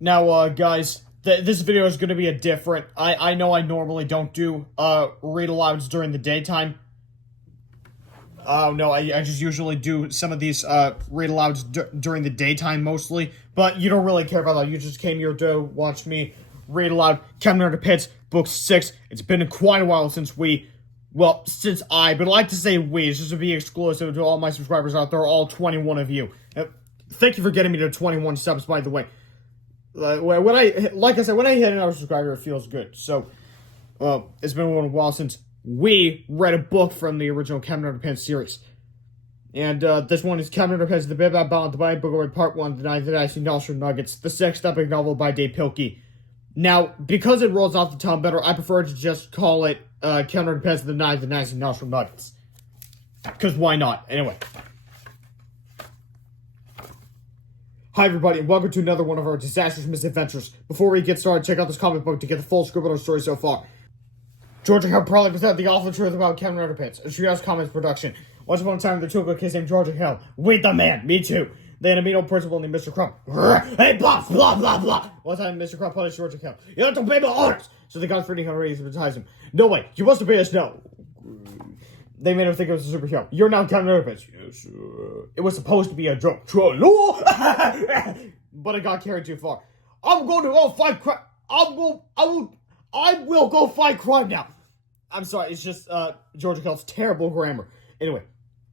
Now, guys, this video is going to be a different. I know I normally don't do read-alouds during the daytime. Oh, no, I just usually do some of these read-alouds during the daytime mostly. But you don't really care about that. You just came here to watch me read aloud Captain Underpants, Book 6. It's been quite a while since since I, but I like to say we, just to be exclusive to all my subscribers out there, all 21 of you. Thank you for getting me to 21 subs, by the way. When I hit another subscriber, it feels good. So, it's been a while since we read a book from the original Captain Underpants series. And, this one is Captain Underpants, the Bionic Booger Boy, Part 1, The Ninth Dynasty Nostril Nuggets, the sixth epic novel by Dave Pilkey. Now, because it rolls off the tongue better, I prefer to just call it, Captain Underpants, the Ninth Dynasty Nostril Nuggets. Because why not? Anyway. Hi everybody, and welcome to another one of our disastrous misadventures. Before we get started, check out this comic book to get the full scoop of our story so far. Georgia Hill probably presented the awful truth about Captain Underpants, a Treehouse Comics production. Once upon a time, there took a kid named Georgia Hill. Wait, the man, me too. They had a mean old principal named Mr. Krupp. Hey, blah, blah, blah, blah. One time, Mr. Krupp punished Georgia Hill. You have to obey my orders! So they got 300 reasons to advertise him. No way, you must obey us now. They made him think it was a superhero. You're now Captain Underpants. Yes, it was supposed to be a joke. But it got carried too far. I'm going to go fight crime. I will go fight crime now. I'm sorry, it's just, Georgia Hill's terrible grammar. Anyway,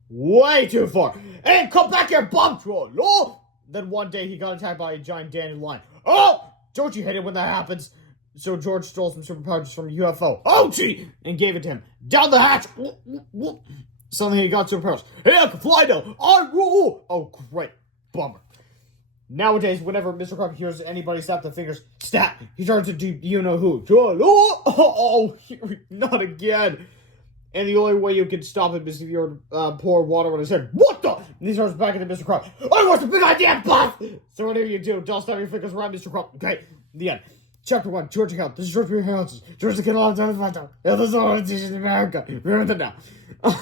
way too far. Hey, come back here, bomb troll. No. Then one day he got attacked by a giant dandelion. Oh, don't you hate it when that happens? So George stole some superpowers from a UFO. Oh, gee! And gave it to him. Down the hatch! Suddenly he got superpowers. Hey, I can fly now! I rule! Oh, great. Bummer. Nowadays, whenever Mr. Krupp hears anybody snap their fingers, snap! He turns into you-know-who. Oh, not again. And the only way you can stop him is if you pour water on his head. What the? And he turns back into Mr. Krupp. Oh, what's the big idea, buff? So whatever you do, don't snap your fingers around Mr. Krupp. Okay, the end. Chapter 1, Georgia Hill. This is Georgia Hill. Georgia Hill on the photo. This is all it teaches in America. Remember that now.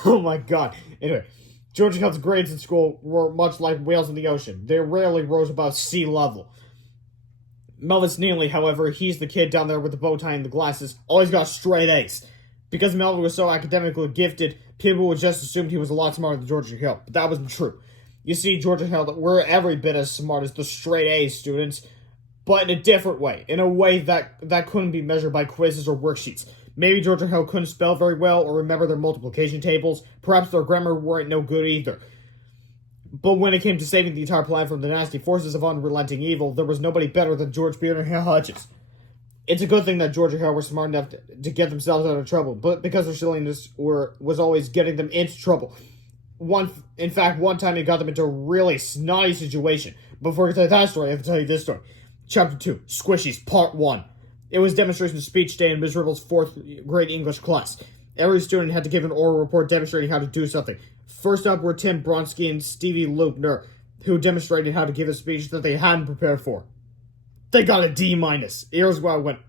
Oh my god. Anyway, Georgia Hill's grades in school were much like whales in the ocean. They rarely rose above sea level. Melvin Sneedly, however, he's the kid down there with the bow tie and the glasses, always got straight A's. Because Melvin was so academically gifted, people would just assume he was a lot smarter than Georgia Hill. But that wasn't true. You see, Georgia Hill, we're every bit as smart as the straight A students, but in a different way. In a way that couldn't be measured by quizzes or worksheets. Maybe Georgia Hill couldn't spell very well or remember their multiplication tables. Perhaps their grammar weren't no good either. But when it came to saving the entire planet from the nasty forces of unrelenting evil, there was nobody better than George Beard Hill Hodges. It's a good thing that Georgia Hill were smart enough to get themselves out of trouble, but because their silliness was always getting them into trouble. In fact, one time it got them into a really snotty situation. Before I tell you that story, I have to tell you this story. Chapter 2, Squishies, Part 1. It was demonstration speech day in Ms. Ribble's 4th grade English class. Every student had to give an oral report demonstrating how to do something. First up were Tim Bronsky and Stevie Loopner, who demonstrated how to give a speech that they hadn't prepared for. They got a D-. Here's where I went,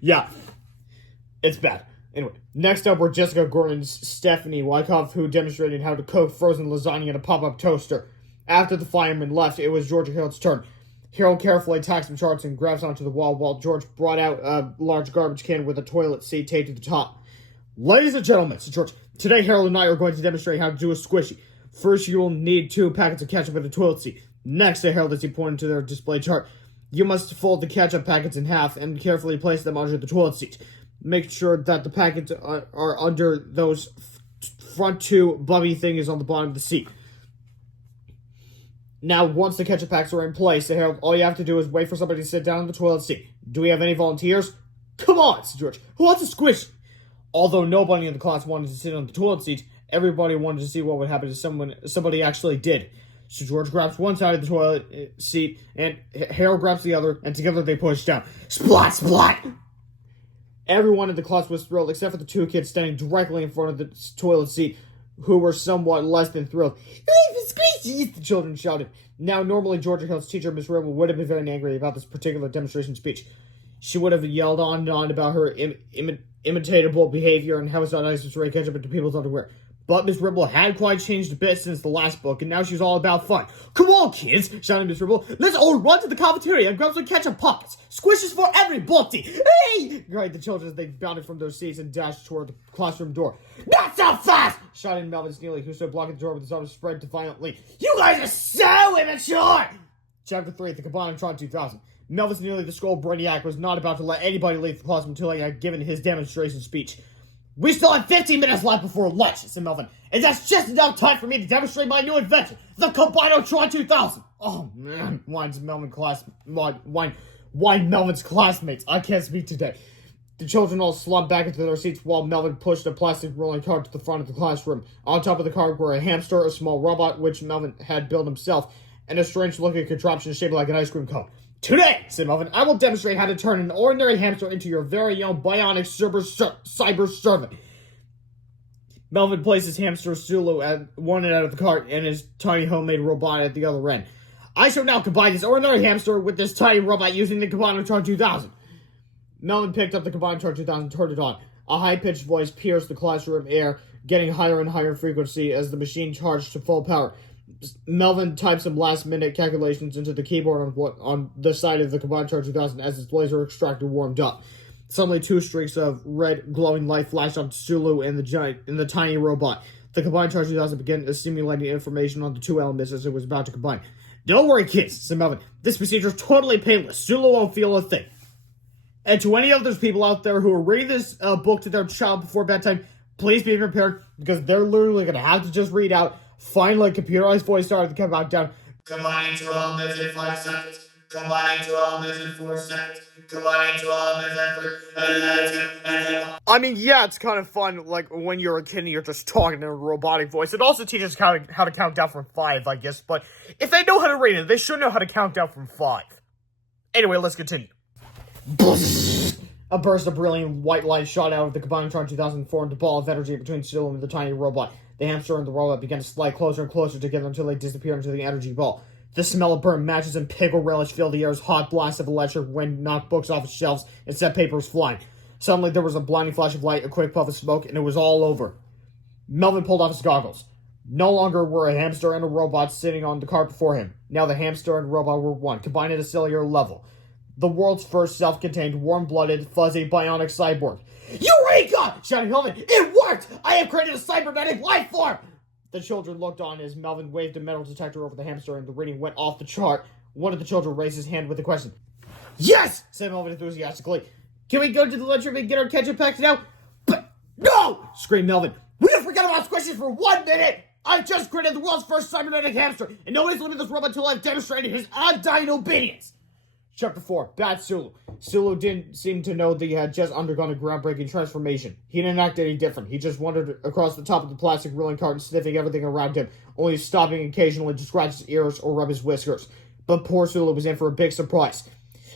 yeah, it's bad. Anyway, next up were Jessica Gordon's Stephanie Wyckoff, who demonstrated how to cook frozen lasagna in a pop-up toaster. After the fireman left, it was Georgia Hill's turn. Harold carefully tacked some charts and grabs onto the wall while George brought out a large garbage can with a toilet seat taped to the top. Ladies and gentlemen, said George, today Harold and I are going to demonstrate how to do a squishy. First, you will need 2 packets of ketchup and a toilet seat. Next, said Harold as he pointed to their display chart, you must fold the ketchup packets in half and carefully place them under the toilet seat. Make sure that the packets are under those front 2 bubby thingies on the bottom of the seat. Now, once the ketchup packs are in place, Harold, all you have to do is wait for somebody to sit down in the toilet seat. Do we have any volunteers? Come on, said George. Who wants a squish? Although nobody in the class wanted to sit on the toilet seat, everybody wanted to see what would happen if somebody actually did. So George grabs one side of the toilet seat, and Harold grabs the other, and together they push down. Splat, splat! Everyone in the class was thrilled, except for the 2 kids standing directly in front of the toilet seat, who were somewhat less than thrilled. Squishies! The children shouted. Now, normally Georgia Hill's teacher, Miss Ribble, would have been very angry about this particular demonstration speech. She would have yelled on and on about her imitatable behavior and how it's not nice to spray ketchup into people's underwear. But Miss Ribble had quite changed a bit since the last book, and now she's all about fun. "Come on, kids," shouted Miss Ribble. "Let's all run to the cafeteria and grab some ketchup pockets. Squishies for everybody!" "Hey!" cried the children as they bounded from their seats and dashed toward the classroom door. "Not so fast!" shouted Melvin Sneedly, who stood blocking the door with his arms spread defiantly. "You guys are so immature!" Chapter 3, The Combine-O-Tron 2000. Melvin Sneedly, the Skull Brainiac, was not about to let anybody leave the classroom until he had given his demonstration speech. "We still have 15 minutes left before lunch," said Melvin, "and that's just enough time for me to demonstrate my new invention, the Combine-O-Tron 2000. "Oh, man," whined Melvin's classmates. "I can't speak today." The children all slumped back into their seats while Melvin pushed a plastic rolling cart to the front of the classroom. On top of the cart were a hamster, a small robot, which Melvin had built himself, and a strange-looking contraption shaped like an ice cream cone. "Today," said Melvin, "I will demonstrate how to turn an ordinary hamster into your very own bionic cyber servant." Melvin placed his hamster Sulu at one end of the cart and his tiny homemade robot at the other end. "I shall now combine this ordinary hamster with this tiny robot using the Combine-O-Tron 2000. Melvin picked up the Combine-O-Tron 2000 and turned it on. A high-pitched voice pierced the classroom air, getting higher and higher frequency as the machine charged to full power. Melvin typed some last-minute calculations into the keyboard on the side of the Combine-O-Tron 2000 as his laser extractor warmed up. Suddenly, 2 streaks of red glowing light flashed on Sulu and the tiny robot. The Combine-O-Tron 2000 began assimilating information on the 2 elements as it was about to combine. "Don't worry, kids," said Melvin. "This procedure is totally painless. Sulu won't feel a thing." And to any of those people out there who are reading this book to their child before bedtime, please be prepared, because they're literally going to have to just read out. Finally, a computerized voice started to come out down. "Combining to all this in 5 seconds. Combining to all this in 4 seconds. Combining to all this in 3. I mean, yeah, it's kind of fun, like, when you're a kid and you're just talking in a robotic voice. It also teaches how to count down from 5, I guess, but if they know how to read it, they should know how to count down from 5. Anyway, let's continue. A burst of brilliant white light shot out of the Combine-O-Tron 2000 and formed a ball of energy between Sulu and the tiny robot. The hamster and the robot began to slide closer and closer together until they disappeared into the energy ball. The smell of burnt matches and pickle relish filled the air as hot blasts of electric wind knocked books off its shelves and set papers flying. Suddenly, there was a blinding flash of light, a quick puff of smoke, and it was all over. Melvin pulled off his goggles. No longer were a hamster and a robot sitting on the cart before him. Now the hamster and robot were one, combined at a cellular level. The world's first self-contained, warm-blooded, fuzzy, bionic cyborg. "Eureka!" shouted Melvin. "It worked! I have created a cybernetic life form!" The children looked on as Melvin waved a metal detector over the hamster and the reading went off the chart. One of the children raised his hand with a question. "Yes!" said Melvin enthusiastically. "Can we go to the lunchroom and get our ketchup packs now?" "But no!" screamed Melvin. "We don't forget about Squishies for 1 minute! I just created the world's first cybernetic hamster, and nobody's limited this robot until I've demonstrated his undying obedience!" Chapter 4, Bad Sulu. Sulu didn't seem to know that he had just undergone a groundbreaking transformation. He didn't act any different. He just wandered across the top of the plastic rolling cart, sniffing everything around him, only stopping occasionally to scratch his ears or rub his whiskers. But poor Sulu was in for a big surprise.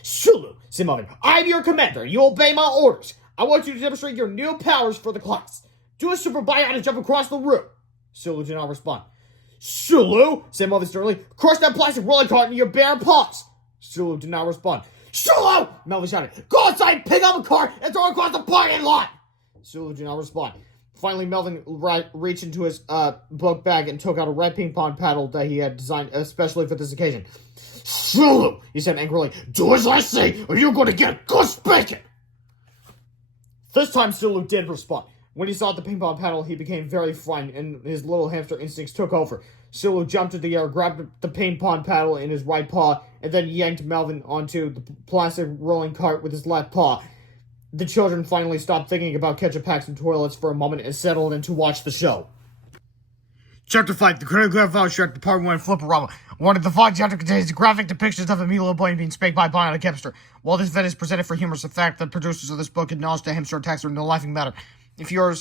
"Sulu," said Melvin, "I'm your commander. You obey my orders. I want you to demonstrate your new powers for the class. Do a super bionic jump across the room." Sulu did not respond. "Sulu," said Melvin sternly, "crush that plastic rolling cart in your bare paws." Sulu did not respond. "Sulu!" Melvin shouted. "Go outside, pick up a cart, and throw it across the parking lot!" Sulu did not respond. Finally, Melvin reached into his book bag and took out a red ping pong paddle that he had designed especially for this occasion. "Sulu," he said angrily, "do as I say, or you're going to get good spanking!" This time, Sulu did respond. When he saw the ping pong paddle, he became very frightened, and his little hamster instincts took over. Sulu jumped into the air, grabbed the ping pong paddle in his right paw, and then yanked Melvin onto the plastic rolling cart with his left paw. The children finally stopped thinking about ketchup packs and toilets for a moment and settled in to watch the show. Chapter 5, The Critical Voucher Director, Part 1, Flip-O-Rama. One of the 5 chapter contains graphic depictions of a little boy being spanked by a bionic hamster. While this event is presented for humorous effect, the producers of this book acknowledge that hamster attacks are no laughing matter. If you or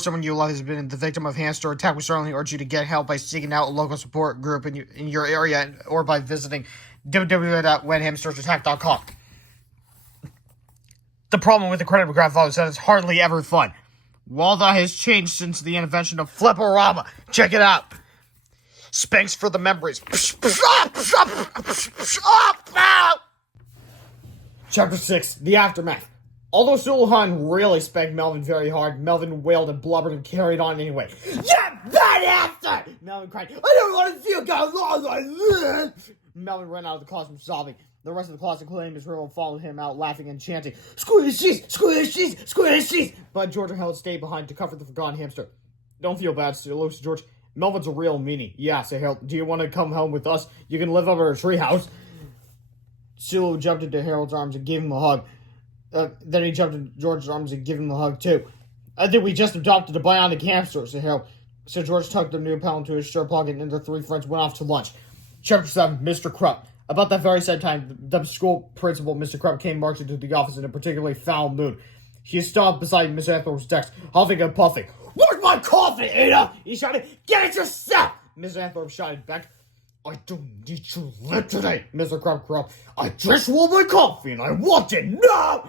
someone you love has been the victim of hamster attack, we certainly urge you to get help by seeking out a local support group in your area or by visiting www.whenhamstersattack.com. The problem with the credit graph is that it's hardly ever fun. Well, that has changed since the invention of Flip-O-Rama. Check it out. Spanks for the memories. Chapter 6, The Aftermath. Although Sulu really spanked Melvin very hard, Melvin wailed and blubbered and carried on anyway. Yeah, bad answer! Melvin cried, I don't want to see a guy long like this! Melvin ran out of the classroom sobbing. The rest of the class, including Miss Riddle, followed him out laughing and chanting, Squishies! Squishies! Squishies! But Georgia Held stayed behind to comfort the forgotten hamster. Don't feel bad, Sulu, George. Melvin's a real meanie. Yeah, said Harold. Do you want to come home with us? You can live over a treehouse. Sulu jumped into Harold's arms and gave him a hug. Then he jumped into George's arms and gave him a hug, too. I think we just adopted a bionic hamster, said Harold. So George tucked the new pal into his shirt pocket and the three friends went off to lunch. Chapter 7, Mr. Krupp. About that very same time, the school principal, Mr. Krupp, came marching to the office in a particularly foul mood. He stopped beside Miss Anthorpe's desk, huffing and puffing. Where's my coffee, Ada? He shouted. Get it yourself! Miss Anthorpe shouted back. I don't need your lip today, Mr. Krupp growled. I just want my coffee and I want it now!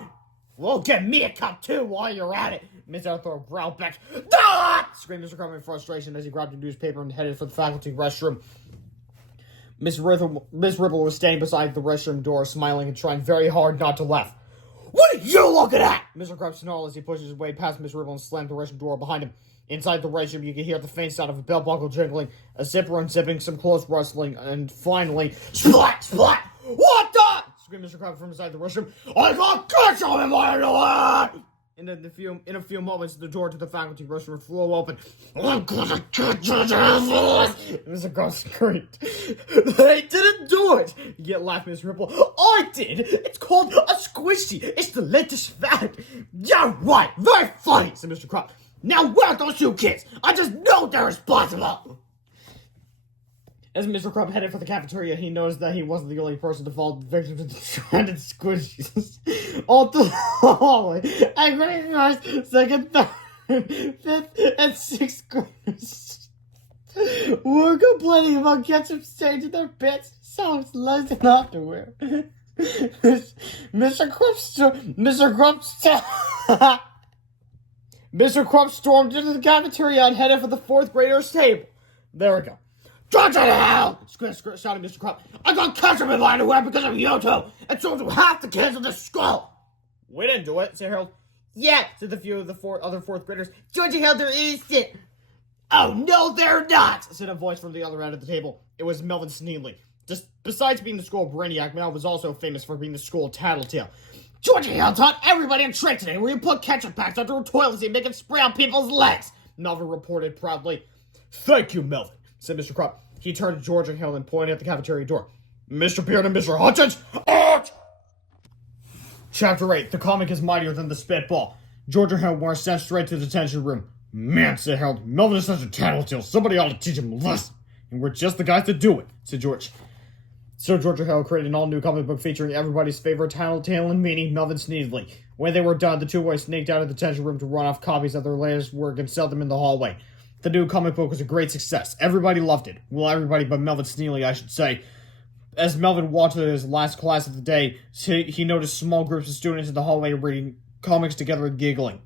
Well, get me a cup too while you're at it, Miss Anthorpe growled back. Ah! Screamed Mr. Krupp in frustration as he grabbed a newspaper and headed for the faculty restroom. Miss Ripple was standing beside the restroom door, smiling and trying very hard not to laugh. What are you looking at? Mr. Krupp snarled as he pushed his way past Miss Ripple and slammed the restroom door behind him. Inside the restroom, you could hear the faint sound of a belt buckle jingling, a zipper unzipping, some clothes rustling, and finally, splat, splat! What the? Screamed Mr. Krupp from inside the restroom. I got ketchup in my underwear! And in a few moments, the door to the faculty restroom flew open. I'm gonna get you, Mr. Krupp screamed. They didn't do it! Yet laughed Miss Ripple. I did! It's called a squishy! It's the latest fad! Yeah, right! Very funny, said Mr. Krupp. Now where are those two kids? I just know they're responsible! As Mr. Krupp headed for the cafeteria, he noticed that he wasn't the only person to fall victim to the stranded squishies. All through the hallway, and grade first, second, third, fifth, and sixth graders were complaining about ketchup stains in their pants, socks, legs, and underwear. Mr. Krupp stormed into the cafeteria and headed for the fourth graders' table. There we go. Get to the hell! Shouted Mr. Krupp. I got ketchup in my underwear because of you two, and so do half the kids in the school. We didn't do it, said Harold. Yeah, said the few of the other fourth graders. Georgie held their innocent. Oh, no, they're not, said a voice from the other end of the table. It was Melvin Sneedly. Just besides being the school brainiac, Mel was also famous for being the school tattletale. Georgie Hill taught everybody a trick today where you put ketchup packs under a toilet seat and make it spray on people's legs, Melvin reported proudly. Thank you, Melvin, said Mr. Krupp. He turned to George and Hill and pointed at the cafeteria door. Mr. Beard and Mr. Hutchins, out! Chapter 8, the comic is mightier than the Spitball. George and Hill were sent straight to the detention room. Man, said Harold, Melvin is such a tattletale. Somebody ought to teach him a lesson. And we're just the guys to do it, said George. So George and Hill created an all-new comic book featuring everybody's favorite tattletale and meanie, Melvin Sneedly. When they were done, the two boys snaked out of the detention room to run off copies of their latest work and sell them in the hallway. The new comic book was a great success. Everybody loved it. Well, everybody but Melvin Sneedly, I should say. As Melvin walked to his last class of the day, he noticed small groups of students in the hallway reading comics together and giggling.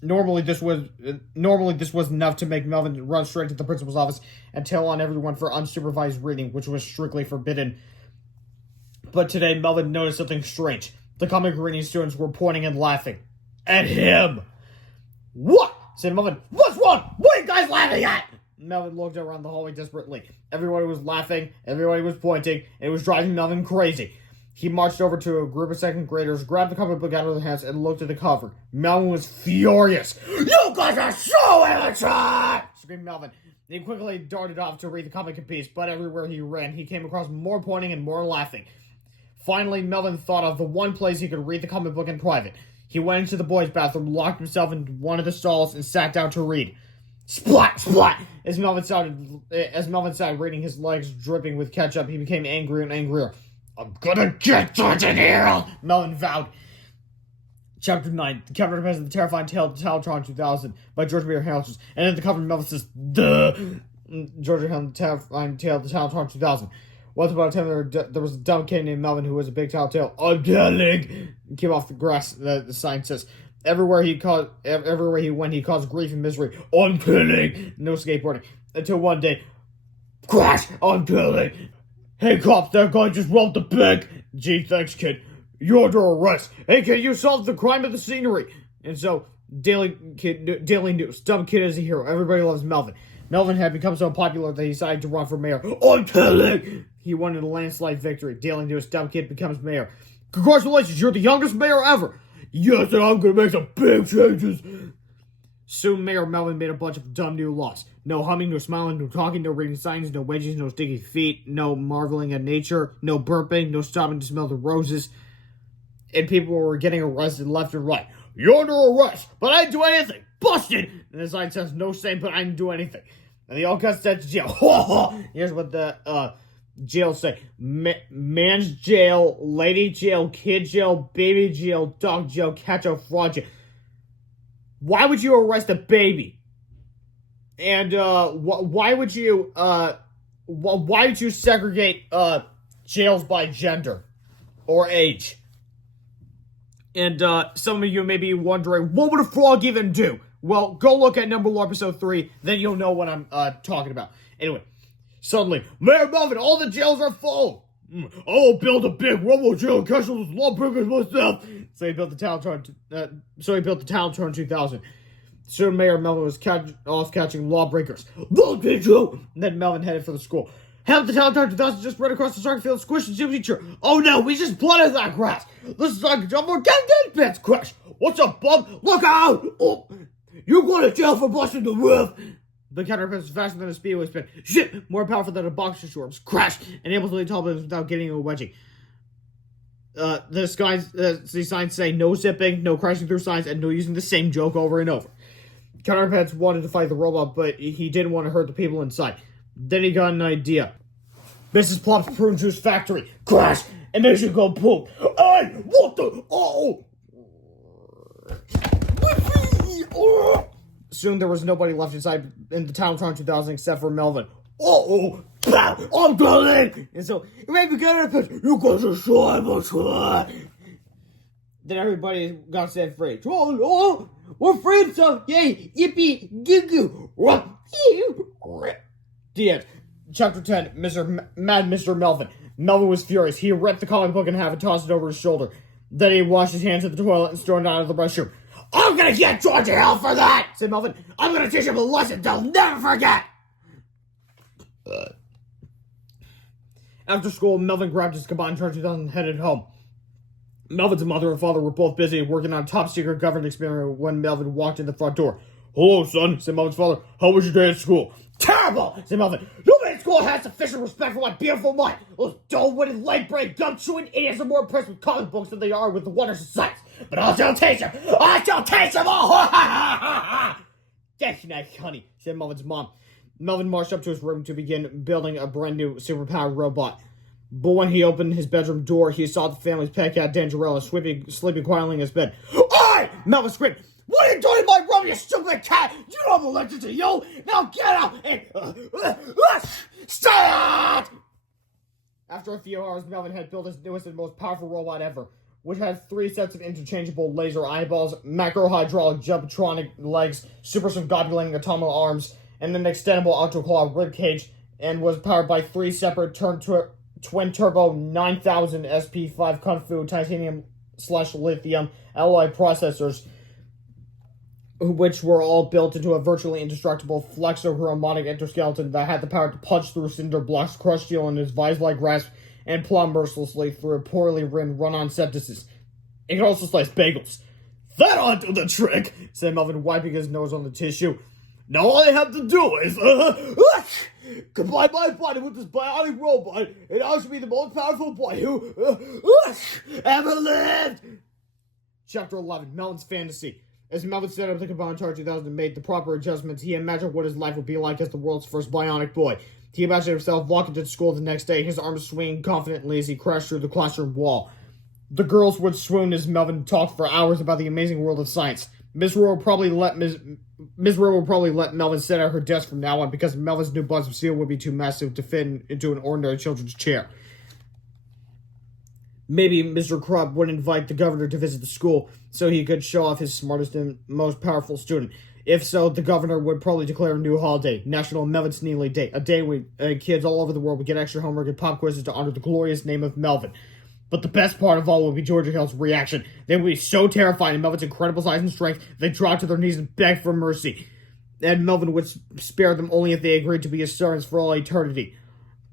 Normally this was enough to make Melvin run straight to the principal's office and tell on everyone for unsupervised reading, which was strictly forbidden. But today, Melvin noticed something strange. The comic reading students were pointing and laughing. At him! What? Said Melvin. What's wrong? What are you guys laughing at? Melvin looked around the hallway desperately. Everybody was laughing, everybody was pointing, and it was driving Melvin crazy. He marched over to a group of second graders, grabbed the comic book out of their hands, and looked at the cover. Melvin was furious. You guys are so immature! Screamed Melvin. He quickly darted off to read the comic in peace, but everywhere he ran, he came across more pointing and more laughing. Finally, Melvin thought of the one place he could read the comic book in private. He went into the boys' bathroom, locked himself into one of the stalls, and sat down to read. Splat! Splat! As Melvin sat reading, his legs dripping with ketchup, he became angrier and angrier. I'm gonna get George in here! Melvin vowed. Chapter 9, The Captain Underpants and the Terrifying Tale of Tattle-Tron 2000 by George B. Harrison. And at the cover, Melvin says, Duh! George and the Terrifying Tale of the Tattle-Tron 2000. Once upon a time, there was a dumb kid named Melvin who was a big tattletale. I'm telling! He came off the grass, the sign says. Everywhere he went, he caused grief and misery. I'm killing! No skateboarding. Until one day, crash! I'm killing! Hey cops, that guy just robbed the bank! Gee, thanks kid. You're under arrest. Hey, can you solve the crime of the scenery? And so, Daily News. Dumb kid is a hero. Everybody loves Melvin. Melvin had become so popular that he decided to run for mayor. I'm kidding! He won in a landslide victory. Daily News. Dumb kid becomes mayor. Congratulations, you're the youngest mayor ever. Yes, and I'm gonna make some big changes. Soon, Mayor Melvin made a bunch of dumb new laws. No humming, no smiling, no talking, no reading signs, no wedgies, no sticky feet, no marveling at nature, no burping, no stopping to smell the roses. And people were getting arrested left and right. You're under arrest, but I didn't do anything. Busted! And the sign says, no shame, but I didn't do anything. And they all got sent to jail. Here's what the jail say. Man's jail, lady jail, kid jail, baby jail, dog jail, cat jail, fraud jail. Why would you arrest a baby? And why would you segregate jails by gender or age? And some of you may be wondering, what would a frog even do? Well, go look at Number Law episode 3, then you'll know what I'm talking about. Anyway, suddenly, Mayor Melvin, all the jails are full. I will build a big robo jail and catch those lawbreakers myself. So he built the Tattle-Tron 2000. Soon Mayor Melvin was catching lawbreakers. They'll get you! And then Melvin headed for the school. Help, the Tattle-Tron 2000 just ran across the soccer field, squished the gym teacher. Oh no, we just planted that grass. This is like a jump for Captain Underpants crash. What's up, bub? Look out! Oh, you're going to jail for busting the roof. The Captain Underpants was faster than a speedway spin. Shit, more powerful than a boxer shorts. Crash, and able to lead tall buildings without getting a wedgie. The signs say no zipping, no crashing through signs, and no using the same joke over and over. Captain Underpants wanted to fight the robot, but he didn't want to hurt the people inside. Then he got an idea. Mrs. Plop's prune juice factory. Crash! It makes you go poop. Hey! What the? Oh! Soon there was nobody left inside in the Tattle-Tron 2000 except for Melvin. Oh! I'm going! And so, it made me get it. You guys are so. Then everybody got set free. Oh! We're free, so yay! Yippee! Goo goo! The end. Chapter 10, Mr. Melvin. Melvin was furious. He ripped the comic book in half and tossed it over his shoulder. Then he washed his hands at the toilet and stormed out of the restroom. I'm gonna get George to hell for that, said Melvin. I'm gonna teach him a lesson they'll never forget. After school, Melvin grabbed his Combine-O-Tron 2000 and headed home. Melvin's mother and father were both busy working on a top-secret government experiment when Melvin walked in the front door. Hello, son, said Melvin's father. How was your day at school? Terrible, said Melvin. Nobody at school has sufficient respect for my beautiful mind. Those dull-witted, light-brained, gum-chewing idiots are more impressed with comic books than they are with the wonders of science. But I shall teach them! I shall teach them all! Ha ha ha ha ha! That's nice, honey, said Melvin's mom. Melvin marched up to his room to begin building a brand new superpowered robot. But when he opened his bedroom door, he saw the family's pet cat, Dangerella, sleeping quietly in his bed. Oi! Melvin screamed. What are you doing in my room, you stupid cat? You know I'm allergic to you! Now get out and... Stop! After a few hours, Melvin had built his newest and most powerful robot ever, which had 3 sets of interchangeable laser eyeballs, macro-hydraulic jumpatronic legs, super subgobulating automata arms, and an extendable octo-claw ribcage, and was powered by 3 separate twin-turbo 9000 SP5 Kung Fu titanium/lithium alloy processors, which were all built into a virtually indestructible flexo-chromatic endoskeleton that had the power to punch through cinder blocks, crush steel in his vise-like grasp, and plow mercilessly through poorly rimmed run-on septices. It could also slice bagels. That ought to do the trick, said Melvin, wiping his nose on the tissue. Now all I have to do is combine my body with this bionic robot, and I should be the most powerful boy who ever lived. Chapter 11, Melvin's Fantasy. As Melvin set up the Combine-O-Tron 2000 and made the proper adjustments, he imagined what his life would be like as the world's first bionic boy. He imagined himself walking to school the next day, his arms swinging confidently as he crashed through the classroom wall. The girls would swoon as Melvin talked for hours about the amazing world of science. Miss Rowe would probably let Melvin sit at her desk from now on because Melvin's new buzz of steel would be too massive to fit into an ordinary children's chair. Maybe Mr. Krupp would invite the governor to visit the school so he could show off his smartest and most powerful student. If so, the governor would probably declare a new holiday, National Melvin Sneedly Day, a day when kids all over the world would get extra homework and pop quizzes to honor the glorious name of Melvin. But the best part of all would be Georgia Hill's reaction. They would be so terrified in Melvin's incredible size and strength, they dropped to their knees and begged for mercy. And Melvin would spare them only if they agreed to be his servants for all eternity.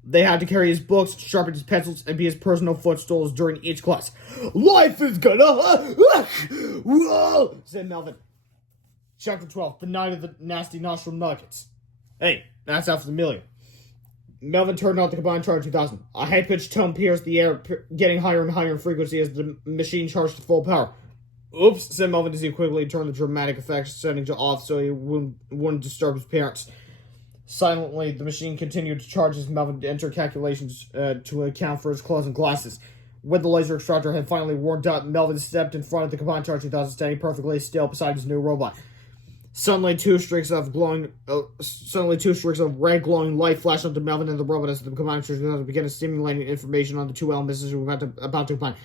They had to carry his books, sharpen his pencils, and be his personal footstools during each class. "Life is gonna... said Melvin. Chapter 12, The Night of the Nasty Nostril Nuggets. Hey, that sounds familiar. Melvin turned on the Combine-O-Tron 2000. A high-pitched tone pierced the air, getting higher and higher in frequency as the machine charged to full power. "Oops," said Melvin as he quickly turned the dramatic effects setting to off so he wouldn't disturb his parents. Silently, the machine continued to charge as Melvin entered calculations to account for his clothes and glasses. When the laser extractor had finally warmed up, Melvin stepped in front of the Combine-O-Tron 2000, standing perfectly still beside his new robot. Suddenly, two streaks of red glowing light flashed onto Melvin and the robot as the Combine-O-Tron 2000 began stimulating information on the two elements it was about to combine.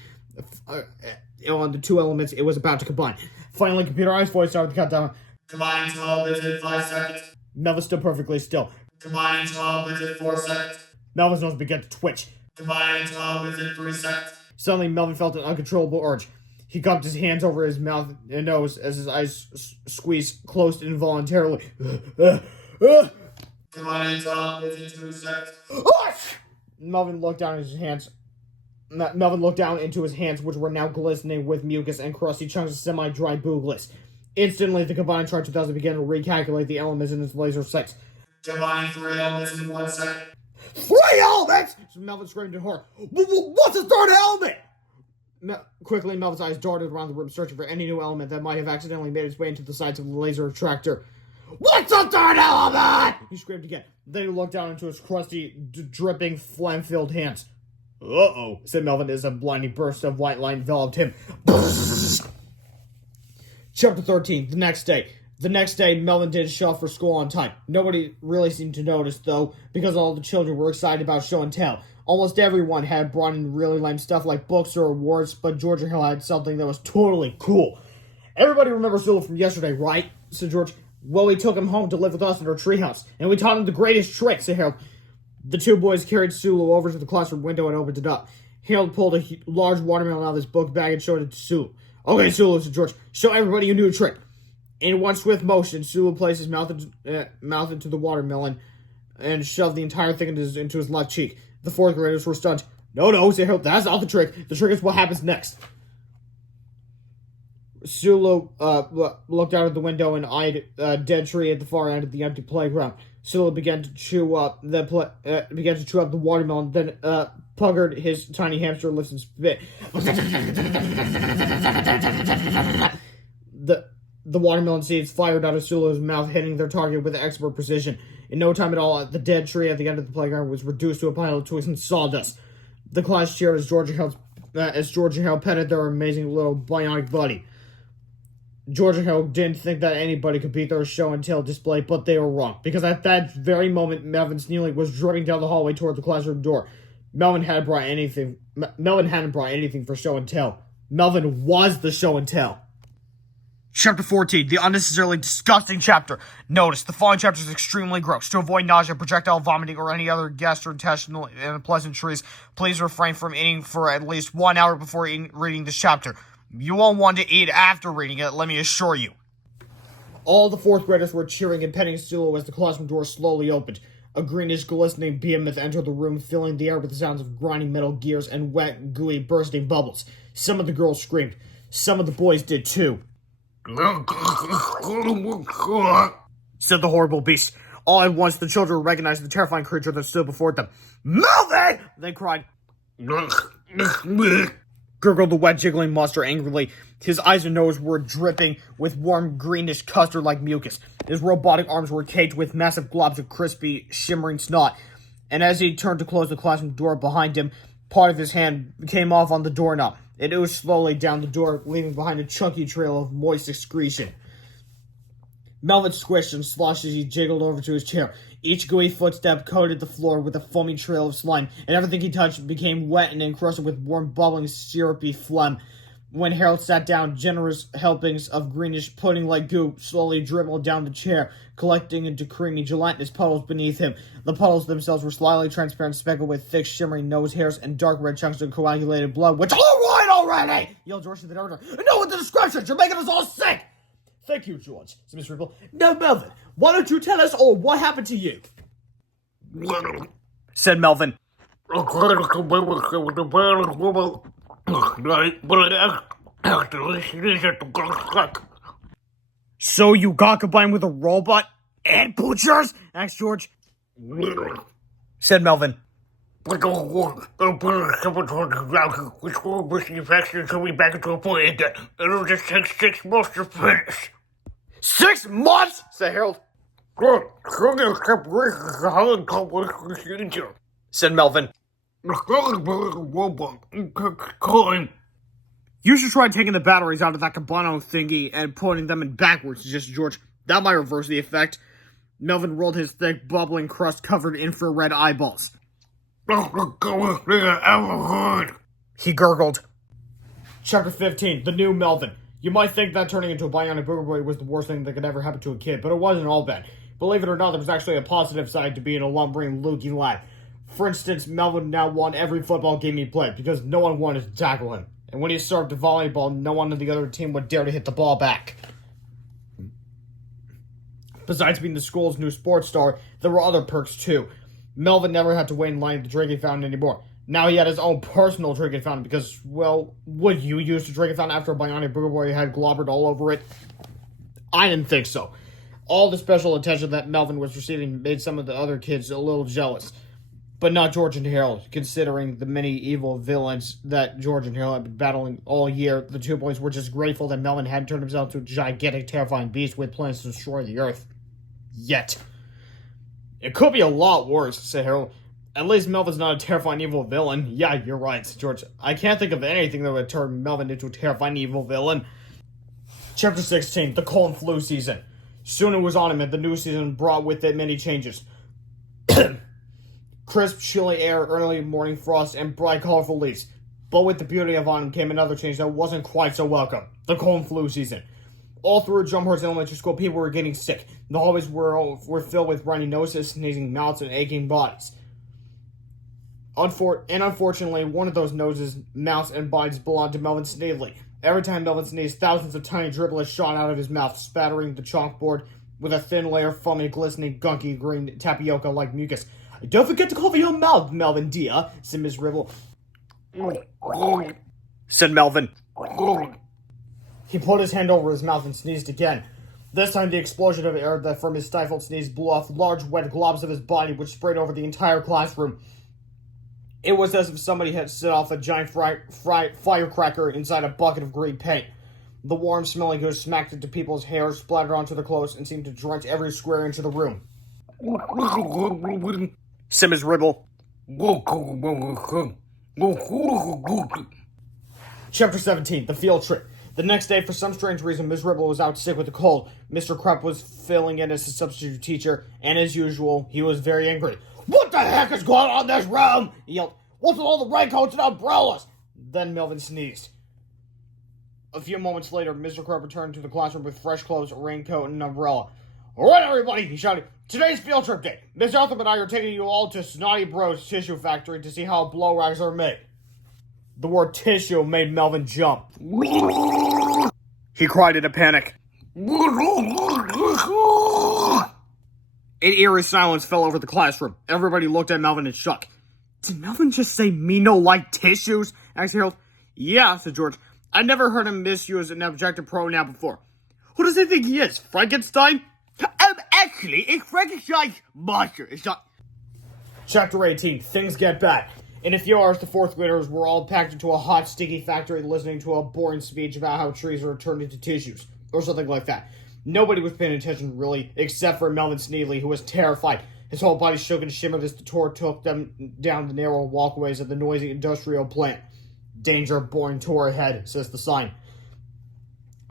On the two elements it was about to combine. Finally, computerized voice started to count down. Combine 12 within 5 seconds. Melvin stood perfectly still. Combine 12 within 4 seconds. Melvin's nose began to twitch. Combine 12 within 3 seconds. Suddenly, Melvin felt an uncontrollable urge. He cupped his hands over his mouth and nose as his eyes squeezed closed involuntarily. Combine 12 within 2 seconds. Melvin looked down into his hands, which were now glistening with mucus and crusty chunks of semi-dry boogless. Instantly, the Combine-O-Tron 2000 began to recalculate the elements in its laser sights. Combine 3 elements in 1 second. 3 elements! Melvin screamed in horror. What's the third element? Quickly, Melvin's eyes darted around the room, searching for any new element that might have accidentally made its way into the sides of the laser attractor. "What's the third element?" he screamed again. Then he looked down into his crusty, dripping, phlegm-filled hands. "Uh-oh," said Melvin as a blinding burst of white light enveloped him. Chapter 13, The Next Day. The next day, Melvin didn't show up for school on time. Nobody really seemed to notice, though, because all the children were excited about show and tell. Almost everyone had brought in really lame stuff like books or awards, but Georgia Hill had something that was totally cool. "Everybody remembers Sulu from yesterday, right?" said George. "Well, we took him home to live with us in our treehouse, and we taught him the greatest trick," said Harold. The two boys carried Sulu over to the classroom window and opened it up. Harold pulled a large watermelon out of his book bag and showed it to Sulu. "Okay, Sulu," said George, "show everybody your new trick." In one swift motion, Sulu placed his mouth into the watermelon and shoved the entire thing into his left cheek. The fourth graders were stunned. No, said Harold, "that's not the trick. The trick is what happens next." Sulu looked out of the window and eyed a dead tree at the far end of the empty playground. Sulu began to chew up the watermelon, then puggered his tiny hamster lips and spit. The watermelon seeds fired out of Sulu's mouth, hitting their target with expert precision. In no time at all, the dead tree at the end of the playground was reduced to a pile of twigs and sawdust. The class cheered as Georgia Hill petted their amazing little bionic buddy. Georgia Hill didn't think that anybody could beat their show and tell display, but they were wrong, because at that very moment, Melvin Sneedly was dripping down the hallway toward the classroom door. Melvin hadn't brought anything for show and tell. Melvin was the show and tell. Chapter 14, the unnecessarily disgusting chapter. Notice, the following chapter is extremely gross. To avoid nausea, projectile vomiting, or any other gastrointestinal unpleasantries, please refrain from eating for at least 1 hour before reading this chapter. You won't want to eat after reading it, let me assure you. All the fourth graders were cheering and petting Sulu as the classroom door slowly opened. A greenish, glistening behemoth entered the room, filling the air with the sounds of grinding metal gears and wet, gooey, bursting bubbles. Some of the girls screamed. Some of the boys did too. Said the horrible beast. All at once, the children recognized the terrifying creature that stood before them. "Melvin!" they cried. Gurgled the wet, jiggling monster angrily. His eyes and nose were dripping with warm, greenish, custard-like mucus. His robotic arms were caked with massive globs of crispy, shimmering snot. And as he turned to close the classroom door behind him, part of his hand came off on the doorknob. It oozed slowly down the door, leaving behind a chunky trail of moist excretion. Melvin squished and sloshed as he jiggled over to his chair. Each gooey footstep coated the floor with a foamy trail of slime, and everything he touched became wet and encrusted with warm, bubbling, syrupy phlegm. When Harold sat down, generous helpings of greenish pudding-like goo slowly dribbled down the chair, collecting into creamy, gelatinous puddles beneath him. The puddles themselves were slightly transparent, speckled with thick, shimmering nose hairs and dark red chunks of coagulated blood, which— "All right already!" yelled George to the director. "Enough with the descriptions! You're making us all sick!" "Thank you, George," said Mr. Ripple. "Now, Melvin, why don't you tell us all what happened to you?" said Melvin. "So you got combined with a robot and butchers?" asked George. Said Melvin. Which will push the infection coming back into a point that it'll just take 6 months to finish. 6 months? Said Harold. Said Melvin. "You should try taking the batteries out of that Combine-O thingy and putting them in backwards," suggested George. "That might reverse the effect." Melvin rolled his thick, bubbling crust covered infrared eyeballs. He gurgled. Chapter 15, The New Melvin. You might think that turning into a Bionic Booger Boy was the worst thing that could ever happen to a kid, but it wasn't all bad. Believe it or not, there was actually a positive side to being a lumbering, looky lad. For instance, Melvin now won every football game he played because no one wanted to tackle him. And when he served a volleyball, no one on the other team would dare to hit the ball back. Besides being the school's new sports star, there were other perks too. Melvin never had to wait in line at the drinking fountain anymore. Now he had his own personal drinking fountain because, well, would you use the drinking fountain after a Bionic Booger Boy had globbered all over it? I didn't think so. All the special attention that Melvin was receiving made some of the other kids a little jealous. But not George and Harold, considering the many evil villains that George and Harold had been battling all year. The two boys were just grateful that Melvin hadn't turned himself into a gigantic, terrifying beast with plans to destroy the earth. Yet. "It could be a lot worse," said Harold. "At least Melvin's not a terrifying evil villain." "Yeah, you're right," said George. "I can't think of anything that would turn Melvin into a terrifying evil villain." Chapter 16, The Cold and Flu Season. Soon it was autumn, and the new season brought with it many changes. Crisp, chilly air, early morning frost, and bright, colorful leaves. But with the beauty of autumn came another change that wasn't quite so welcome. The cold and flu season. All through Jumphurst Elementary School, people were getting sick. The hallways were filled with runny noses, sneezing mouths, and aching bodies. Unfortunately, one of those noses, mouths, and bodies belonged to Melvin Sneedly. Every time Melvin sneezed, thousands of tiny driblets shot out of his mouth, spattering the chalkboard with a thin layer of foamy, glistening, gunky green tapioca-like mucus. "Don't forget to cover your mouth, Melvin, dear," said Miss Ribble. Said Melvin. He put his hand over his mouth and sneezed again. This time the explosion of air that from his stifled sneeze blew off large wet globs of his body, which sprayed over the entire classroom. It was as if somebody had set off a giant firecracker inside a bucket of green paint. The warm, smelling goo smacked into people's hair, splattered onto their clothes, and seemed to drench every square inch of the room. Said Miss Ribble. Chapter 17, The Field Trip. The next day, for some strange reason, Miss Ribble was out sick with a cold. Mr. Krupp was filling in as a substitute teacher, and as usual, he was very angry. "What the heck is going on in this room?" he yelled. "What's with all the raincoats and umbrellas?" Then Melvin sneezed. A few moments later, Mr. Krupp returned to the classroom with fresh clothes, a raincoat, and an umbrella. "All right, everybody," he shouted. "Today's field trip day. Miss Eltham and I are taking you all to Snotty Bro's tissue factory to see how blow rags are made." The word tissue made Melvin jump. He cried in a panic. An eerie silence fell over the classroom. Everybody looked at Melvin in shock. "Did Melvin just say me no like tissues?" asked Harold. "Yeah," said George. "I never heard him misuse an objective pronoun before." "Who does he think he is, Frankenstein?" Actually, it's Frankenstein's monster. It's not." Chapter 18, Things Get Bad. In a few hours, the fourth graders were all packed into a hot, sticky factory listening to a boring speech about how trees are turned into tissues, or something like that. Nobody was paying attention, really, except for Melvin Sneedly, who was terrified. His whole body shook and shimmered as the tour took them down the narrow walkways of the noisy industrial plant. "Danger, boring tour ahead," says the sign.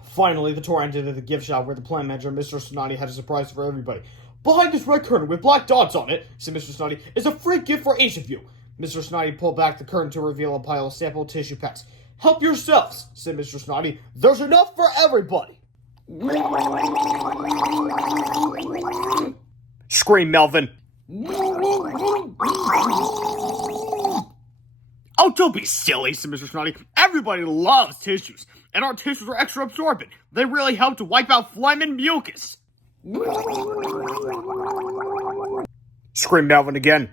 Finally, the tour ended at the gift shop where the plant manager, Mr. Snotty, had a surprise for everybody. "Behind this red curtain with black dots on it," said Mr. Snotty, "is a free gift for each of you." Mr. Snotty pulled back the curtain to reveal a pile of sample tissue packs. Help yourselves, said Mr. Snotty. There's enough for everybody. Screamed Melvin. Oh, don't be silly, said Mr. Snotty. Everybody loves tissues, and our tissues are extra absorbent. They really help to wipe out phlegm and mucus. Screamed Melvin again.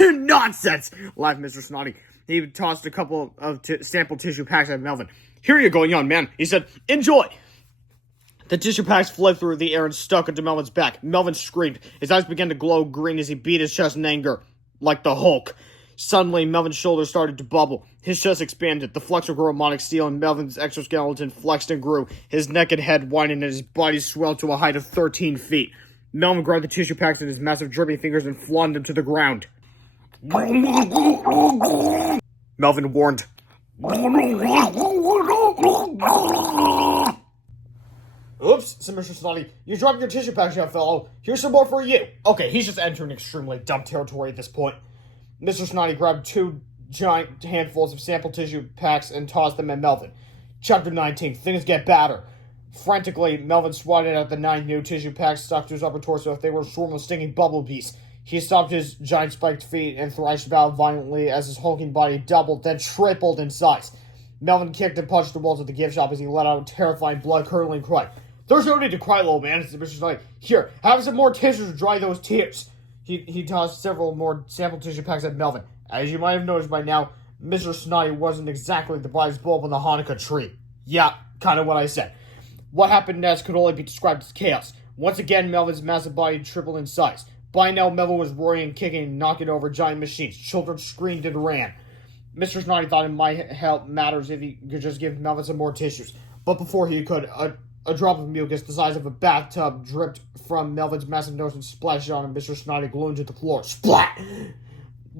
Nonsense, laughed Mr. Snotty. He tossed a couple of sample tissue packs at Melvin. Here you go, young man, he said. Enjoy. The tissue packs fled through the air and stuck into Melvin's back. Melvin screamed. His eyes began to glow green as he beat his chest in anger, like the Hulk. Suddenly, Melvin's shoulders started to bubble. His chest expanded. The flexor grew harmonic steel, and Melvin's exoskeleton flexed and grew. His neck and head widened, and his body swelled to a height of 13 feet. Melvin grabbed the tissue packs in his massive dripping fingers and flung them to the ground. Melvin warned. Oops, said Mr. Snotty. You dropped your tissue packs, young fellow. Here's some more for you. Okay, he's just entering extremely dumb territory at this point. Mr. Snotty grabbed 2 giant handfuls of sample tissue packs and tossed them at Melvin. Chapter 19, things get badder. Frantically, Melvin swatted at the 9 new tissue packs stuck to his upper torso if they were a swarm of stinging bumblebees. He stomped his giant spiked feet and thrashed about violently as his hulking body doubled, then tripled in size. Melvin kicked and punched the walls of the gift shop as he let out a terrifying, blood-curdling cry. There's no need to cry, little man, said Mr. Snotty. Here, have some more tissues to dry those tears. He tossed several more sample tissue packs at Melvin. As you might have noticed by now, Mr. Snotty wasn't exactly the brightest bulb on the Hanukkah tree. Yeah, kind of what I said. What happened next could only be described as chaos. Once again, Melvin's massive body tripled in size. By now, Melvin was roaring and kicking and knocking over giant machines. Children screamed and ran. Mr. Snotty thought it might help matters if he could just give Melvin some more tissues. But before he could, a drop of mucus the size of a bathtub dripped from Melvin's massive nose and splashed on him. Mr. Snotty glued to the floor. Splat!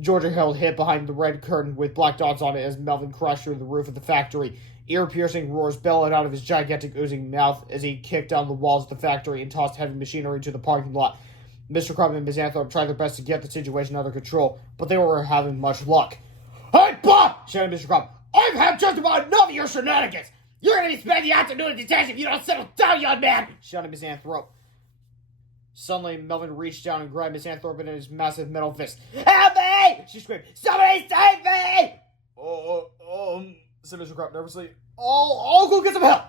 Georgia held hid behind the red curtain with black dots on it as Melvin crashed through the roof of the factory. Ear-piercing roars bellowed out of his gigantic oozing mouth as he kicked down the walls of the factory and tossed heavy machinery to the parking lot. Mr. Krupp and Ms. Anthorpe tried their best to get the situation under control, but they were having much luck. Hey, Bob! Shouted Mr. Krupp. I've had just about enough of your shenanigans! You're gonna be spending the afternoon in detention if you don't settle down, young man! Shouted Ms. Anthorpe. Suddenly, Melvin reached down and grabbed Ms. Anthorpe in his massive metal fist. Help me! She screamed. Somebody save me! Said Mr. Krupp nervously. I'll go get some help!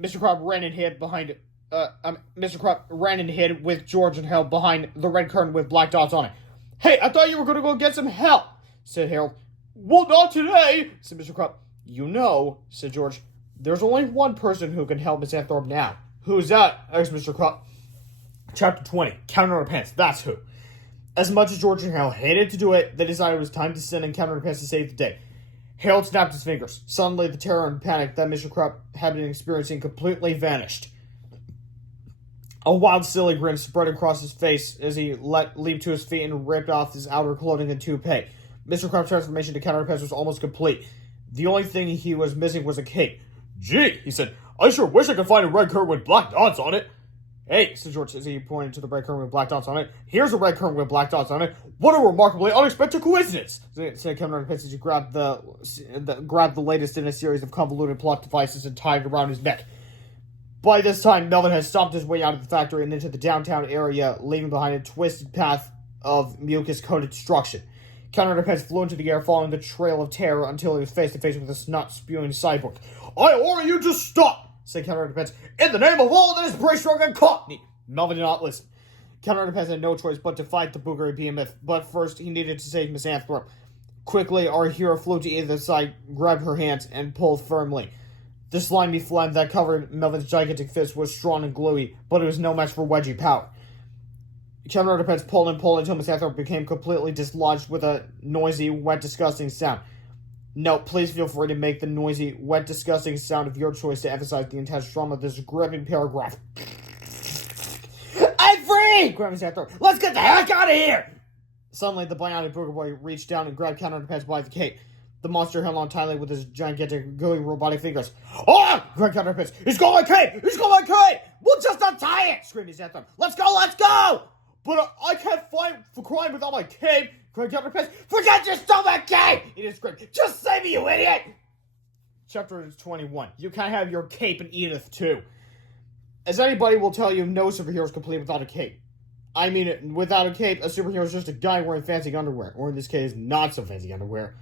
Mr. Krupp ran and hid behind it. Mr. Krupp ran and hid with George and held behind the red curtain with black dots on it. Hey, I thought you were going to go get some help, said Harold. Well, not today, said Mr. Krupp. You know, said George, there's only one person who can help Miss Anthorpe now. Who's that? Asked Mr. Krupp. Chapter 20, Captain Underpants, that's who. As much as George and Harold hated to do it, they decided it was time to send in Captain Underpants to save the day. Harold snapped his fingers. Suddenly, the terror and panic that Mr. Krupp had been experiencing completely vanished. A wild, silly grin spread across his face as he leaped to his feet and ripped off his outer clothing and toupee. Mr. Krupp's transformation to Captain Underpants was almost complete. The only thing he was missing was a cape. Gee, he said, I sure wish I could find a red curtain with black dots on it. Hey, said George as he pointed to the red curtain with black dots on it. Here's a red curtain with black dots on it. What a remarkably unexpected coincidence, said Captain Underpants as he grabbed the latest in a series of convoluted plot devices and tied it around his neck. By this time, Melvin had stomped his way out of the factory and into the downtown area, leaving behind a twisted path of mucus-coated destruction. Captain Underpants flew into the air, following the trail of terror until he was face-to-face with a snot-spewing cyborg. I order you to stop, said Captain Underpants, in the name of all that is brave, strong, and cockney. Melvin did not listen. Captain Underpants had no choice but to fight the boogery behemoth, but first he needed to save Miss Anthorpe. Quickly, our hero flew to either side, grabbed her hands, and pulled firmly. The slimy phlegm that covered Melvin's gigantic fist was strong and gluey, but it was no match for wedgie power. Captain Underpants pulled and pulled until Miss Anthorpe became completely dislodged with a noisy, wet, disgusting sound. No, please feel free to make the noisy, wet, disgusting sound of your choice to emphasize the intense trauma of this gripping paragraph. I'm free! Grabbed Miss Anthorpe. Let's get the heck out of here! Suddenly, the Bionic Booger Boy reached down and grabbed Captain Underpants by the cape. The monster held on tightly with his gigantic, gooey, robotic fingers. Oh! Cried Captain Underpants. He's got my cape! He's got my cape! We'll just untie it! Screamed Miss Anthorpe. Let's go! Let's go! But I can't fight for crime without my cape, cried Captain Underpants. Forget your stomach, Kay! Edith screamed. Just save me, you idiot! Chapter 21. You can't have your cape and Edith, too. As anybody will tell you, no superhero is complete without a cape. I mean, without a cape, a superhero is just a guy wearing fancy underwear. Or in this case, not so fancy underwear.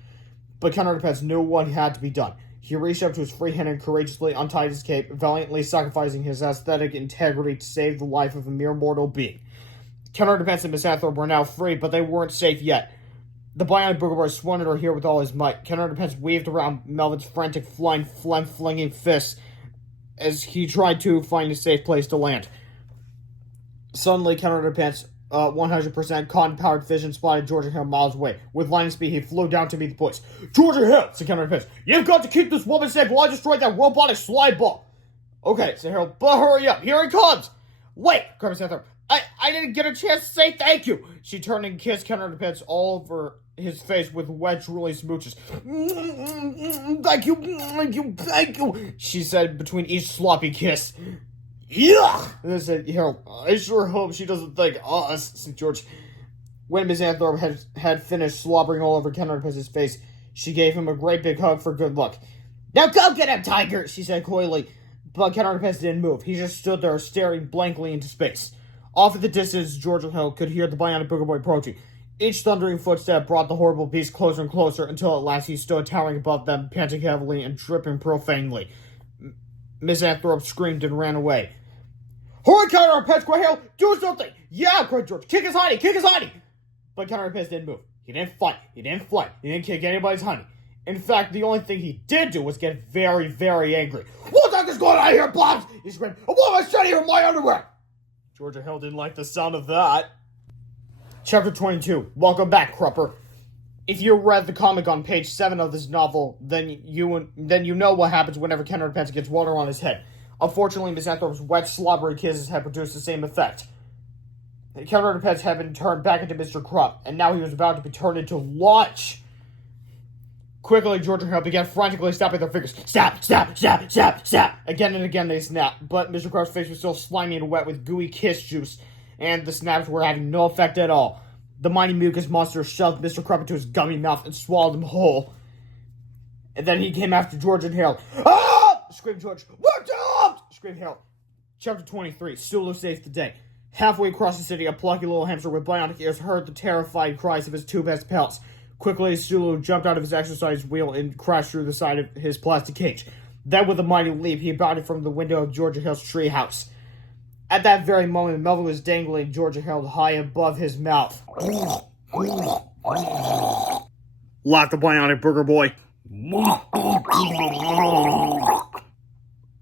But Captain Underpants knew what had to be done. He reached up to his free hand and courageously untied his cape, valiantly sacrificing his aesthetic integrity to save the life of a mere mortal being. Captain Underpants and Miss Anthorpe were now free, but they weren't safe yet. The Bionic Booger Boy swung at her here with all his might. Captain Underpants weaved around Melvin's frantic, flying, flinging fists as he tried to find a safe place to land. Suddenly, Captain Underpants' 100% cotton-powered vision spotted Georgia Hill miles away. With lightning speed, he flew down to meet the boys. Georgia Hill, said Captain Underpants, you've got to keep this woman safe while I destroy that robotic slide ball. Okay, said Harold, but hurry up, here he comes. Wait, cried Miss Anthorpe, I didn't get a chance to say thank you. She turned and kissed Captain Underpants all over his face with wet, drooly smooches. Thank you, she said between each sloppy kiss. Yuck! And then said Harold, I sure hope she doesn't thank us, said George. When Miss Anthorpe had finished slobbering all over Captain Underpants' face, she gave him a great big hug for good luck. Now go get him, Tiger, she said coyly. But Captain Underpants didn't move. He just stood there staring blankly into space. Off in the distance, Georgia Hill could hear the Bionic Booger Boy approaching. Each thundering footstep brought the horrible beast closer and closer until at last he stood towering above them, panting heavily and dripping profanely. Miss Anthorpe screamed and ran away. Hurry, Captain Underpants, cried Harold! Do something! Yeah, cried George. Kick his honey! Kick his honey! But Captain Underpants didn't move. He didn't fight. He didn't flight. He didn't kick anybody's honey. In fact, the only thing he did do was get very, very angry. What the heck is going on here, Bobs? He screamed. And what am I standing here in my underwear? Georgia Hill didn't like the sound of that. Chapter 22. Welcome back, Krupper. If you read the comic on page 7 of this novel, then you know what happens whenever Captain Underpants gets water on his head. Unfortunately, Miss Anthorpe's wet, slobbery kisses had produced the same effect. Captain Underpants had been turned back into Mr. Krupp, and now he was about to be turned into lunch. Quickly, Georgia Hill began frantically snapping their fingers. Snap, snap, snap, snap, snap. Again and again they snapped, but Mr. Krupp's face was still slimy and wet with gooey kiss juice, and the snaps were having no effect at all. The mighty mucus monster shoved Mr. Krupp into his gummy mouth and swallowed him whole. And then he came after George and Harold. Ah! Screamed George. We're doomed! Screamed Harold. Chapter 23. Sulu saves the day. Halfway across the city, a plucky little hamster with bionic ears heard the terrified cries of his two best pals. Quickly, Sulu jumped out of his exercise wheel and crashed through the side of his plastic cage. Then, with a mighty leap, he bounded from the window of Georgia Hill's treehouse. At that very moment, Melvin was dangling Georgia Hill high above his mouth. Laughed the Bionic Booger Boy.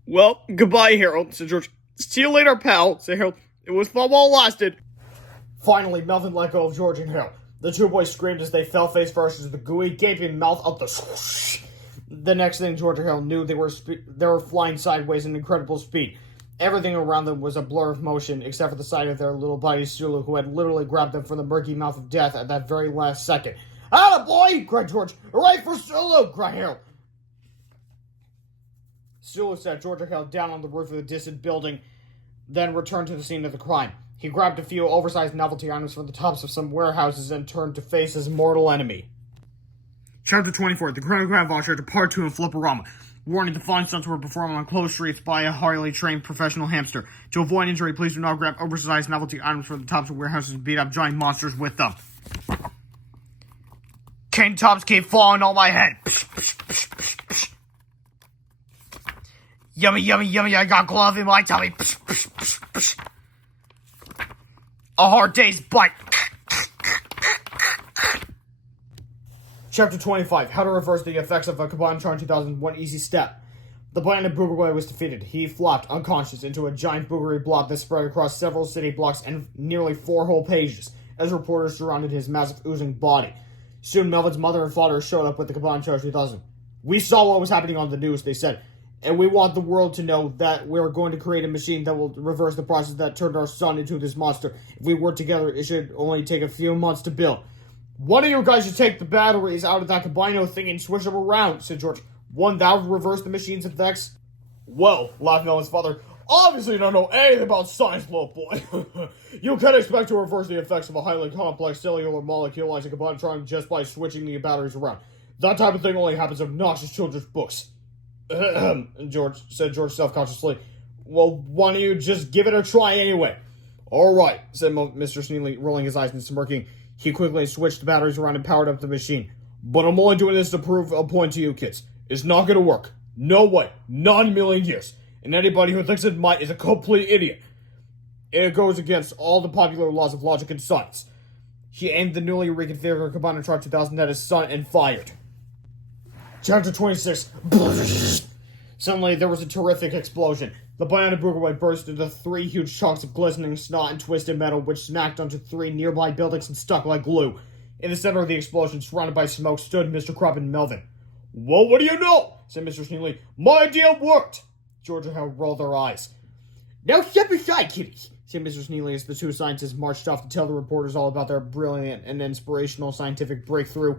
Well, goodbye, Harold, said George. See you later, pal, said Harold. It was fun while it lasted. Finally, Melvin let go of George and Harold. The two boys screamed as they fell face first into the gooey, gaping mouth of the swoosh. The next thing George and Harold knew, they were flying sideways at incredible speed. Everything around them was a blur of motion, except for the sight of their little buddy Sulu, who had literally grabbed them from the murky mouth of death at that very last second. "Atta boy!" cried George. "Hooray for Sulu!" cried Harold. Sulu set George and Harold down on the roof of the distant building, then returned to the scene of the crime. He grabbed a few oversized novelty items from the tops of some warehouses and turned to face his mortal enemy. Chapter 24. The Grand Voucher to Part 2 in Flip-O-Rama. Warning, the fine stunts were performed on closed streets by a highly trained professional hamster. To avoid injury, please do not grab oversized novelty items from the tops of warehouses and beat up giant monsters with them. Cane tops keep falling on my head. Yummy, yummy, yummy, I got glove in my tummy. A hard day's bite. Chapter 25. How to reverse the effects of a Combine-O-Tron 2001 easy step. The Bionic Booger Boy was defeated. He flopped, unconscious, into a giant boogery blob that spread across several city blocks and nearly 4 whole pages, as reporters surrounded his massive oozing body. Soon, Melvin's mother and father showed up with the Combine-O-Tron 2000. "We saw what was happening on the news," they said, "and we want the world to know that we're going to create a machine that will reverse the process that turned our son into this monster. If we work together, it should only take a few months to build." "One of you guys should take the batteries out of that Combine-O thing and switch them around," said George. "Wouldn't that reverse the machine's effects?" "Well," laughed Melvin's father, Obviously, you don't know anything about science, little boy. You can expect to reverse the effects of a highly complex cellular molecule like a Combine-O-Tron just by switching the batteries around. That type of thing only happens in obnoxious children's books. George said self-consciously. Well, why don't you just give it a try anyway? All right, said Mr. Sneedly, rolling his eyes and smirking. He quickly switched the batteries around and powered up the machine. But I'm only doing this to prove a point to you kids. It's not going to work. No way. Not in a million years. And anybody who thinks it might is a complete idiot. It goes against all the popular laws of logic and science. He aimed the newly reconfigured Combine-O-Tron 2000 at his son and fired. Chapter 26. Suddenly, there was a terrific explosion. The Bionic Booger Boy burst into 3 huge chunks of glistening snot and twisted metal, which smacked onto 3 nearby buildings and stuck like glue. In the center of the explosion, surrounded by smoke, stood Mr. Krupp and Melvin. Well, what do you know? Said Mr. Sneedly. My idea worked. George and Hal rolled their eyes. Now step aside, kiddies, said Mr. Sneedly as the 2 scientists marched off to tell the reporters all about their brilliant and inspirational scientific breakthrough.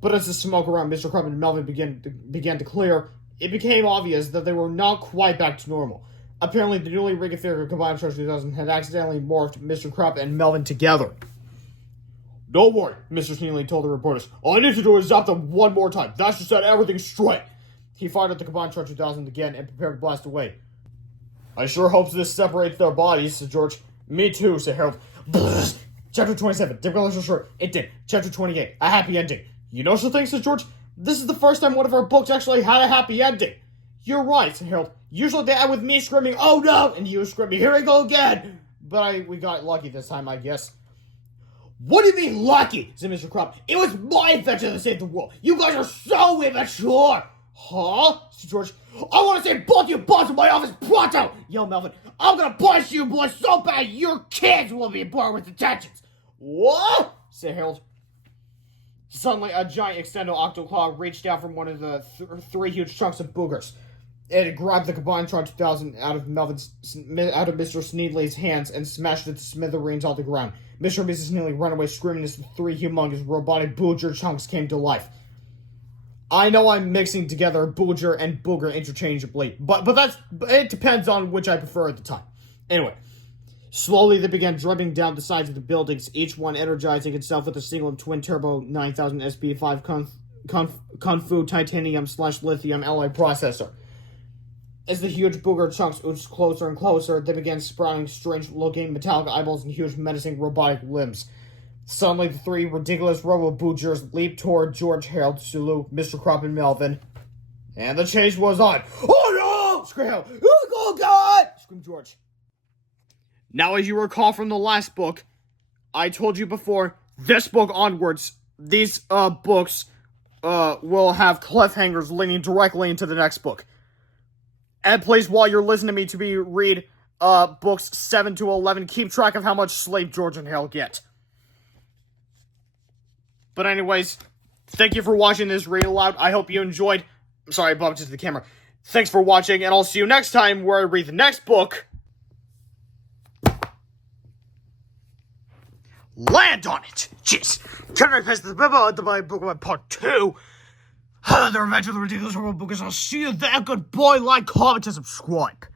But as the smoke around Mr. Krupp and Melvin began to clear, it became obvious that they were not quite back to normal. Apparently, the newly reconfigured Combine-O-Tron 2000 had accidentally morphed Mr. Krupp and Melvin together. Don't worry, Mr. Sneedly told the reporters. All I need to do is zap them one more time. That should set everything straight. He fired at the Combine-O-Tron 2000 again and prepared to blast away. I sure hope this separates their bodies, said George. Me too, said Harold. Chapter 27, difficult or short. It did. Chapter 28, a happy ending. You know something, said George? This is the first time one of our books actually had a happy ending. You're right, said Harold. Usually they end with me screaming, oh no, and you screaming, here we go again. But we got lucky this time, I guess. What do you mean lucky? Said Mr. Krupp. It was my invention that saved the world. You guys are so immature. Huh? Said George. I want to say both you boss in my office pronto! Yelled Melvin. I'm gonna punish you boys so bad your kids will be born with detentions. What? Said Harold. Suddenly, a giant extendo octoclaw reached out from one of the 3 huge chunks of boogers. It grabbed the Combine-O-Tron 2000 out of Mr. Sneedly's hands and smashed it to smithereens on the ground. Mr. and Mrs. Sneedly ran away screaming as the 3 humongous robotic booger chunks came to life. I know I'm mixing together booger and booger interchangeably, but it depends on which I prefer at the time. Anyway. Slowly, they began drumming down the sides of the buildings, each one energizing itself with a single twin-turbo 9000 SP5 Kung Fu Titanium/Lithium alloy processor. As the huge booger chunks oozed closer and closer, they began sprouting strange-looking metallic eyeballs and huge menacing robotic limbs. Suddenly, the 3 ridiculous robo-boogers leaped toward George, Harold, Sulu, Mr. Krupp, and Melvin. And the chase was on. Oh no! Screamed Harold. Oh God! Screamed George. Now, as you recall from the last book, I told you before, this book onwards, these books will have cliffhangers leading directly into the next book. And please, while you're listening to me read books 7 to 11, keep track of how much sleep George and Hale get. But anyways, thank you for watching this Read-Aloud. I hope you enjoyed. I'm sorry, I bumped into the camera. Thanks for watching, and I'll see you next time where I read the next book. Land on it! Jeez. Captain Underpants, the Spitball at the Bionic Booger Boy Part 2. The Revenge of the Ridiculous Horrible Bookers. I'll see you there. Good boy. Like, comment, and subscribe.